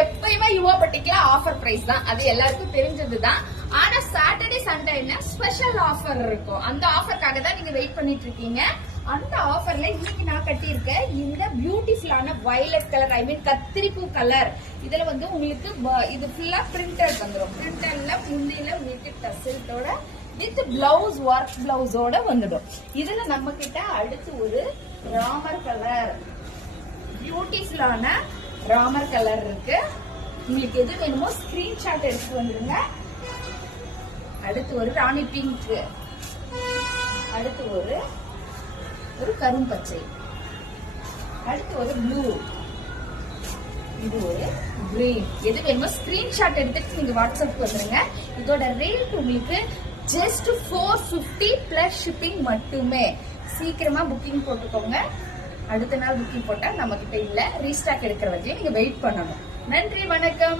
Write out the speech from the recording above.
எப்பயுமே யுவா பட்டிக்கல offer price தான், அது எல்லாருக்கும் தெரிஞ்சதுதான். ஆனா சாட்டர்டே சண்டேன்னா ஸ்பெஷல் ஆஃபர் இருக்கும். அந்த ஆஃபருக்காக தான் நீங்க வெயிட் பண்ணிட்டு இருக்கீங்க. அந்த ஆஃபர்ல இன்னைக்கு நான் கட்டியிருக்கேன் இந்த பியூட்டிஃபுல்லான வயலட் கலர், ஐ மீன் கத்திரிப்பூ கலர். இதுல வந்து உங்களுக்கு இது ஃபுல்லா பிரிண்டட் வந்துடும். பிரிண்டட்ல முந்தியில உங்களுக்கு டசல்ட்டோட வித் பிளவுஸ், ஒர்க் பிளவுஸோட வந்துடும். இதுல நம்ம கிட்ட அடுத்து ஒரு ராமர் கலர், பியூட்டிஃபுல்லான ராமர் கலர் இருக்கு. உங்களுக்கு எது வேணுமோ ஸ்கிரீன்ஷாட் எடுத்து வந்துருங்க. அடுத்து ஒரு ராணி பிங்க், அடுத்து ஒரு கரும் பச்சை, அடுத்து ஒரு ப்ளூ, இது ஒரு கிரீன். எது வேணுமோ ஸ்கிரீன்ஷாட் எடுத்துட்டு நீங்க வாட்ஸ்அப்க்கு வந்துருங்க. இதோட ரேட் உங்களுக்கு ஜஸ்ட் 450 பிளஸ் ஷிப்பிங் மட்டுமே. சீக்கிரமா புக்கிங் போட்டுக்கோங்க. அடுத்த நாள் புக்கிங் போட்டா நம்ம கிட்ட இல்ல, ரீஸ்டாக் எடுக்கிற வரைக்கும் நீங்க வெயிட் பண்ணணும். நன்றி, வணக்கம்.